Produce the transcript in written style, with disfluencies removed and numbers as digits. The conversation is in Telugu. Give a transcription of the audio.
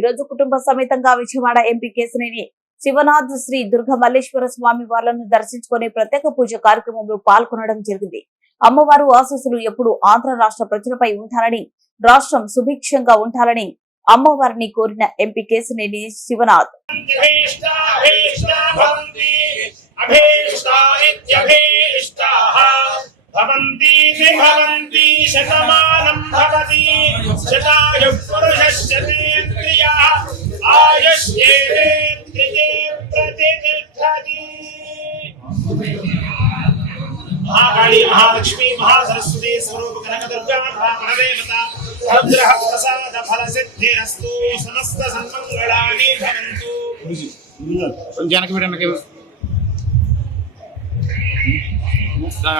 ఈ రోజు కుటుంబ సమేతంగా విజయవాడ ఎంపీ కేశినేని శివనాథ్ శ్రీ దుర్గ మల్లేశ్వర స్వామి వార్లను దర్శించుకుని ప్రత్యేక పూజ కార్యక్రమంలో పాల్గొనడం జరిగింది. అమ్మవారు ఆశీస్సులు ఎప్పుడు ఆంధ్ర రాష్ట్ర ప్రజలపై ఉంటారని, రాష్ట్రం సుభిక్షంగా ఉంటారని అమ్మవారిని కోరిన ఎంపీ కేశినేని శివనాథ్ भवन्ति भवन्ति शतमानं भवति शतायुः पुरुषश्चतेन्द्रियः आयुष्येवेन्द्रिये प्रतिष्ठति। महाकाली महालक्ष्मी महासरस्वती स्वरूप कनकदुर्गा महागणदेवता भद्रः प्रसाद फल सिद्धिरस्तु समस्त सन्मंगलानि भवन्तु। जानकी बेटा मैं सर